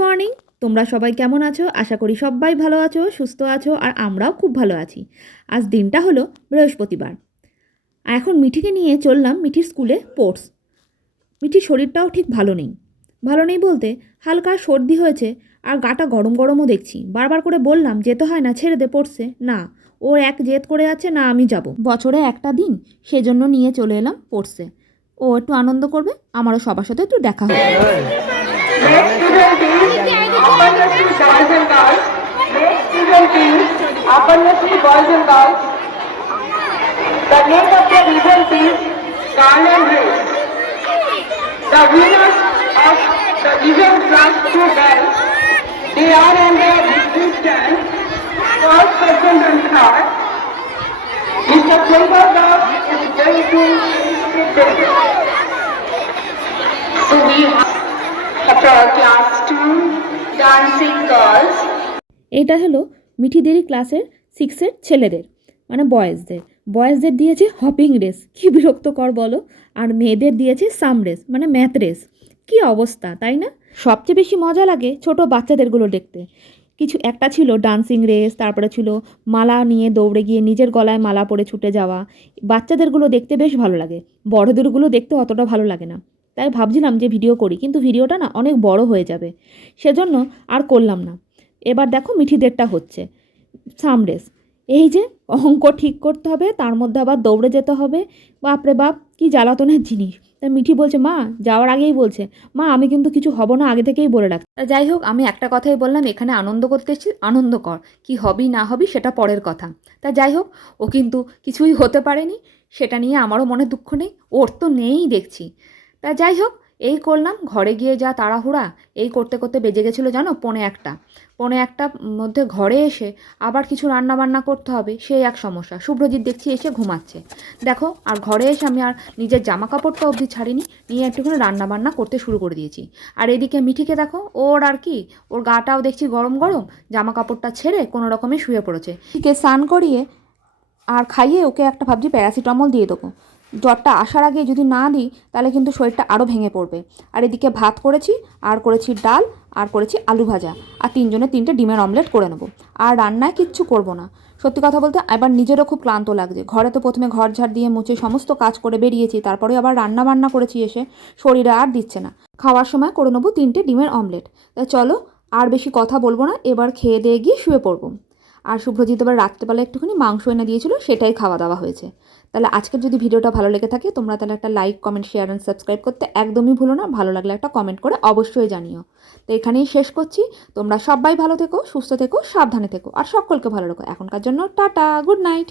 Morning. তোমরা সবাই কেমন আছো? আশা করি সবাই ভালো আছো, সুস্থ আছো, আর আমরাও খুব ভালো আছি। আজ দিনটা হলো বৃহস্পতিবার। আর এখন মিঠিকে নিয়ে চললাম মিঠির স্কুলে স্পোর্টস। মিঠির শরীরটাও ঠিক ভালো নেই। ভালো নেই বলতে হালকা সর্দি হয়েছে, আর গাটা গরম গরমও দেখছি। বারবার করে বললাম যেতে হয় না, ছেড়ে দে পড়ছে না। ওর এক জেদ করে আছে, না আমি যাব। বছরে একটা দিন, সেজন্য নিয়ে চলে এলাম পড়ছে। ও একটু আনন্দ করবে, আমারও সবার সাথে একটু দেখা হবে। Next student is Upper Nursery Boys and Girls. Next student is Upper Nursery Boys and Girls. The name of the event is Garland Race. The winners of the event class 2 girls, they are under distinction first, second and third. Mr. Flavor Dog is going to introduce them. So we have class 2 dancing girls. এটা হলো মিঠিদেরই ক্লাসের 6-এর ছেলেদের, মানে বয়েজদের দিয়েছে hopping race, কি বিরক্তকর বলো। আর মেয়েদের দিয়েছে সাম রেস, মানে ম্যাথ রেস। কি অবস্থা, তাই না? সবচেয়ে বেশি মজা লাগে ছোট বাচ্চাদেরগুলো দেখতে। একটা ছিল ডান্সিং রেস, তারপরে ছিল মালা নিয়ে দৌড়ে গিয়ে নিজের গলায় মালা পরে ছুটে যাওয়া। বাচ্চাদেরগুলো দেখতে বেশ ভালো লাগে, বড়দেরগুলো দেখতে অতটা ভালো লাগে না। তাই ভাবছিলাম যে ভিডিও করি, কিন্তু ভিডিওটা না অনেক বড় হয়ে যাবে, সেজন্য আর করলাম না। এবার দেখো মিঠিদেরটা হচ্ছে সাম রেস। এই যে অঙ্ক ঠিক করতে হবে, তার মধ্যে আবার দৌড়ে যেতে হবে। বাপরে বাপ, কি জ্বালাতনের জিনিস। তা মিঠি বলছে, মা যাওয়ার আগেই বলছে, মা আমি কিন্তু কিছু হব না, আগে থেকেই বলে রাখ। তা যাই হোক, আমি একটা কথাই বললাম, এখানে আনন্দ করতে এসেছি, আনন্দ কর, কি হবি না হবি সেটা পরের কথা। তা যাই হোক, ও কিন্তু কিছুই হতে পারেনি, সেটা নিয়ে আমারও মনে দুঃখ নেই, ওর তো নেই দেখছি। তা যাই হোক, এই করলাম, ঘরে গিয়ে যা তাড়াহুড়া, এই করতে করতে বেজে গেছিলো জানো 1:45 মধ্যে ঘরে এসে আবার কিছু রান্না বান্না করতে হবে, সেই এক সমস্যা। শুভ্রজিৎ দেখছি এসে ঘুমাচ্ছে, দেখো। আর ঘরে এসে আমি আর নিজের জামা কাপড়টা অবধি ছাড়িনি, নিয়ে একটুখানি রান্না বান্না করতে শুরু করে দিয়েছি। আর এদিকে মিঠিকে দেখো, ওর আর কি, ওর গাটাও দেখছি গরম গরম, জামা কাপড়টা ছেড়ে কোনো রকমে শুয়ে পড়েছে। মিঠিকে স্নান করিয়ে আর খাইয়ে ওকে একটা ভাবছি প্যারাসিটামল দিয়ে দেবো। জ্বরটা আসার আগে যদি না দিই তাহলে কিন্তু শরীরটা আরও ভেঙে পড়বে। আর এদিকে ভাত করেছি, আর করেছি ডাল, আর করেছি আলু ভাজা, আর 3 ডিমের অমলেট করে নেবো। আর রান্নায় কিচ্ছু করব না। সত্যি কথা বলতে এবার নিজেরও খুব ক্লান্ত লাগছে। ঘরে তো প্রথমে ঘর ঝাড় দিয়ে মুছে সমস্ত কাজ করে বেরিয়েছি, তারপরে আবার রান্না বান্না করেছি, এসে শরীরে আর দিচ্ছে না। খাওয়ার সময় করে নেবো 3টে ডিমের অমলেট। তা চলো, আর বেশি কথা বলবো না, এবার খেয়ে দিয়ে গিয়ে শুয়ে পড়বো। আর শুভ্রজিৎ আবার রাত্রেবেলা একটুখানি মাংস এনে দিয়েছিল, সেটাই খাওয়া দাওয়া হয়েছে। তাহলে আজকের যদি ভিডিওটা ভালো লেগে থাকে, তোমরা তাহলে একটা like, comment, share and subscribe করতে একদমই ভুলো না। ভালো লাগলে একটা কমেন্ট করে অবশ্যই জানিও। তো এখানেই শেষ করছি। তোমরা সবাই ভালো থেকো, সুস্থ থেকো, সাবধানে থেকো, আর সকলকে ভালো রাখো। এখনকার জন্য টাটা, গুড নাইট।